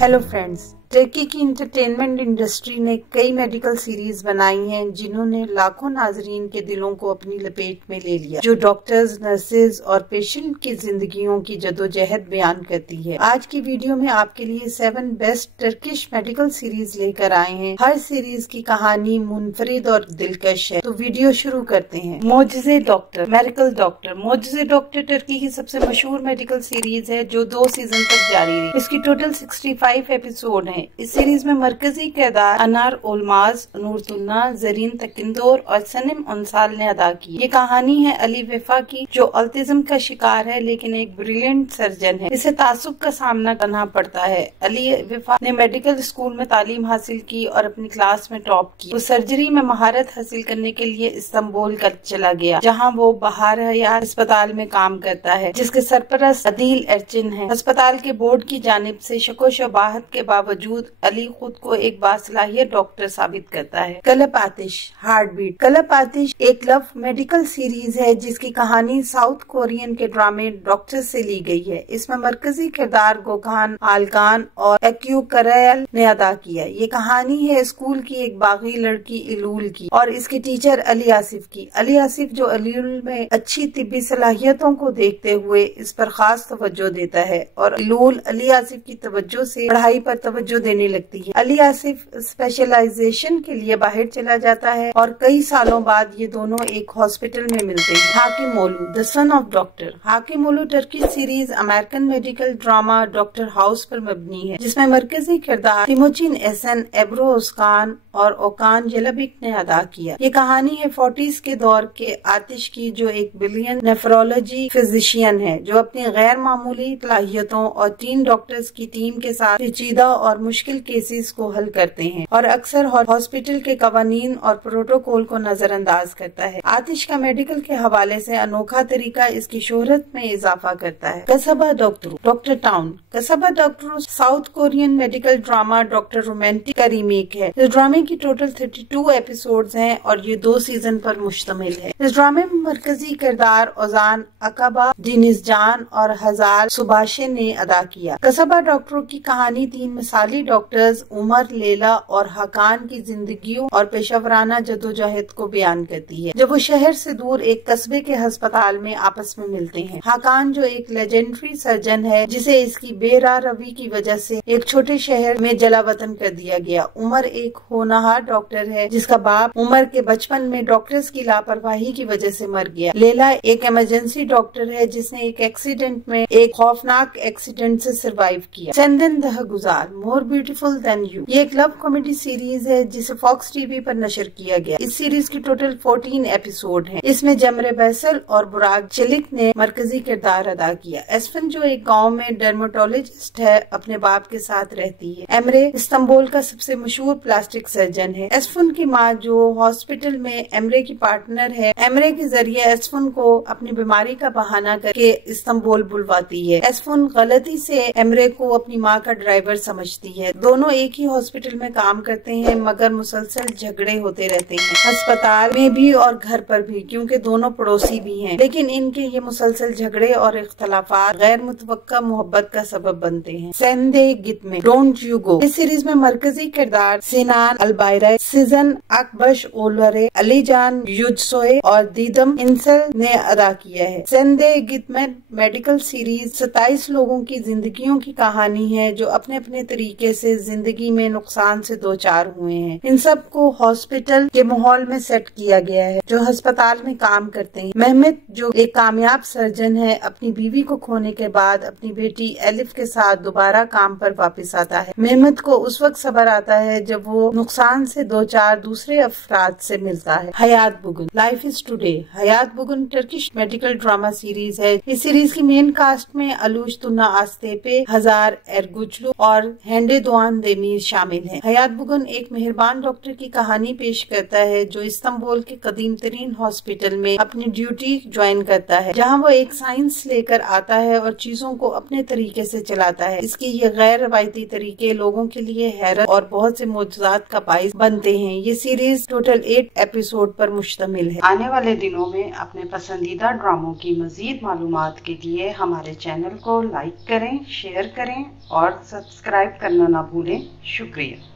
Hello friends, Turkey की entertainment industry ने कई मेडिकल सीरीज बनाई हैं जिन्होंने लाखों नाजरीन के दिलों को अपनी लपेट में ले लिया, जो डॉक्टर्स, नर्सेज और पेशेंट की जिंदगियों की जदोजहद बयान करती है। आज की वीडियो में आपके लिए 7 बेस्ट टर्किश मेडिकल सीरीज लेकर आए हैं। हर सीरीज की कहानी मुनफरिद और दिलकश है, तो वीडियो शुरू करते हैं। Mucize doctor, medical doctor. Mucize doctor Turkey की सबसे मशहूर मेडिकल सीरीज है जो 2 सीजन तक जारी रही। इसकी टोटल 65 एपिसोड है। इस सीरीज में मरकजी किरदार अनार ओलमाज, नूर तुन्ना, जरीन तकिंदोर और सनिम अंसाल ने अदा की। ये कहानी है अली वेफा की, जो ऑटिज्म का शिकार है लेकिन एक ब्रिलियंट सर्जन है। इसे तासुब का सामना करना पड़ता है। अली वेफा ने मेडिकल स्कूल में तालीम हासिल की और अपनी क्लास में टॉप की। वो सर्जरी में महारत हासिल करने के लिए इस्तांबुल का चला गया, जहाँ वो बहार हयात अस्पताल में काम करता है, जिसके सरपरस्त अदील एरचिन है। अस्पताल के बोर्ड की जानिब से शको शबाहत के बावजूद अली खुद को एक बासलाहियत डॉक्टर साबित करता है। कलब आतिश, हार्ट बीट। कलब आतिश एक लव मेडिकल सीरीज है जिसकी कहानी साउथ कोरियन के ड्रामे डॉक्टर से ली गई है। इसमें मरकजी किरदार गोखान आलकान और एक्यू करयल ने अदा किया। ये कहानी है स्कूल की एक बागी लड़की इलूल की और इसके टीचर अली आसिफ की। अली आसिफ जो इलूल में अच्छी तिब्बी सलाहियतों को देखते हुए इस पर खास तवज्जो देता है और इलूल अली आसिफ की तवज्जो से पढ़ाई पर तवज्जो देने लगती है। अली आसिफ स्पेशलाइजेशन के लिए बाहर चला जाता है और कई सालों बाद ये दोनों एक हॉस्पिटल में मिलते हैं। Hekimoglu, the son of doctor. Hekimoglu Turkish series American medical drama doctor house पर मबनी है, जिसमें मरकजी किरदार तिमोचिन एहसन, एब्रो ओस्कान और ओकान जेलाबिक ने अदा किया। ये कहानी है 40s के दौर के आतिश की, जो एक बिलियन नेफ्रोलॉजी फिजिशियन है, जो अपनी गैर मामूली सलाहियतों और 3 डॉक्टर्स की टीम के साथ पेचीदा और मुश्किल केसेस को हल करते हैं और अक्सर हॉस्पिटल के कवानीन और प्रोटोकॉल को नजरअंदाज करता है। आतिश का मेडिकल के हवाले से अनोखा तरीका इसकी शोहरत में इजाफा करता है। Kasba doctor, doctor town. Kasba doctor south Korean medical drama doctor romantic का रीमेक है। इस ड्रामे की टोटल 32 एपिसोड्स हैं और ये 2 सीजन पर मुश्तमिल है। इस ड्रामे में मरकजी किरदार ओजान अकाबा, डिनिस जान और हजार सुबाशे ने अदा किया। कसबा डॉक्टरों की कहानी 3 मिसाली डॉक्टर्स उमर, लेला और हकान की जिंदगियों और पेशावराना जदोजहद को बयान करती है, जब वो शहर से दूर एक कस्बे के अस्पताल में आपस में मिलते हैं। हकान जो एक लेजेंडरी सर्जन है, जिसे इसकी बेरा रवि की वजह से एक छोटे शहर में जलावतन कर दिया गया। उमर एक होनहार डॉक्टर है जिसका बाप उमर के बचपन में डॉक्टर्स की लापरवाही की वजह से मर गया। लेला एक इमरजेंसी डॉक्टर है जिसने एक एक्सीडेंट में एक खौफनाक एक्सीडेंट से सर्वाइव किया। चंदन दह गुजार, मोर ब्यूटीफुल देन यू। ये एक लव कॉमेडी सीरीज है जिसे फॉक्स टीवी पर नशर किया गया। इस सीरीज की टोटल 14 एपिसोड हैं। इसमें जमरे बैसल और बुराक चिलिक ने मरकजी किरदार अदा किया। एस्फन जो एक गांव में डर्मेटोलॉजिस्ट है, अपने बाप के साथ रहती है। एमरे इस्तांबुल का सबसे मशहूर प्लास्टिक सर्जन है। एस्फन की माँ जो हॉस्पिटल में एमरे की पार्टनर है, एमरे के जरिए एस्फन को अपनी बीमारी का बहाना करके इस्तांबुल बुलवाती है। एस्फन गलती से एमरे को अपनी माँ का ड्राइवर समझती है। दोनों एक ही हॉस्पिटल में काम करते हैं मगर मुसलसल झगड़े होते रहते हैं, अस्पताल में भी और घर पर भी, क्योंकि दोनों पड़ोसी भी हैं। लेकिन इनके ये मुसलसल झगड़े और इख्तलाफात गैर मुतवक्का मोहब्बत का सबब बनते हैं। सेंदे गितमे, डोंट यू गो। इस सीरीज में मरकजी किरदार सिनान अलबायरा, सीजन अकबश ओलरे, अलीजान युजसोए और दीदम इंसल ने अदा किया है। सेंदे गितमे मेडिकल सीरीज 27 लोगों की जिंदगियों की कहानी है जो अपने अपने तरीके से जिंदगी में नुकसान से 2-4 हुए हैं। इन सब को हॉस्पिटल के माहौल में सेट किया गया है, जो अस्पताल में काम करते हैं। मेहमत जो एक कामयाब सर्जन है, अपनी बीवी को खोने के बाद अपनी बेटी एलिफ के साथ दोबारा काम पर वापस आता है। मेहमत को उस वक्त सब्र आता है जब वो नुकसान से 2-4 दूसरे अफराद से मिलता है। Hayat Bugun, life is today. Hayat Bugun Turkish medical drama series है। इस सीरीज की मेन कास्ट में अलूश तुन्ना आस्तेपे, हजार एरगुचलू और हेंडे दुआन देमीर शामिल हैं। हयात बुगन एक मेहरबान डॉक्टर की कहानी पेश करता है जो इस्तांबुल के कदीम तरीन हॉस्पिटल में अपनी ड्यूटी ज्वाइन करता है, जहां वो एक साइंस लेकर आता है और चीजों को अपने तरीके से चलाता है। इसके ये गैर रवायती तरीके लोगों के लिए हैरत और बहुत से मौजूदात का बाइस बनते हैं। ये सीरीज टोटल 8 एपिसोड पर मुश्तमिल है। आने वाले दिनों में अपने पसंदीदा ड्रामों की मजीद मालूमात के लिए हमारे चैनल को लाइक करें, शेयर करें और सब्सक्राइब करना करना ना भूलें। शुक्रिया।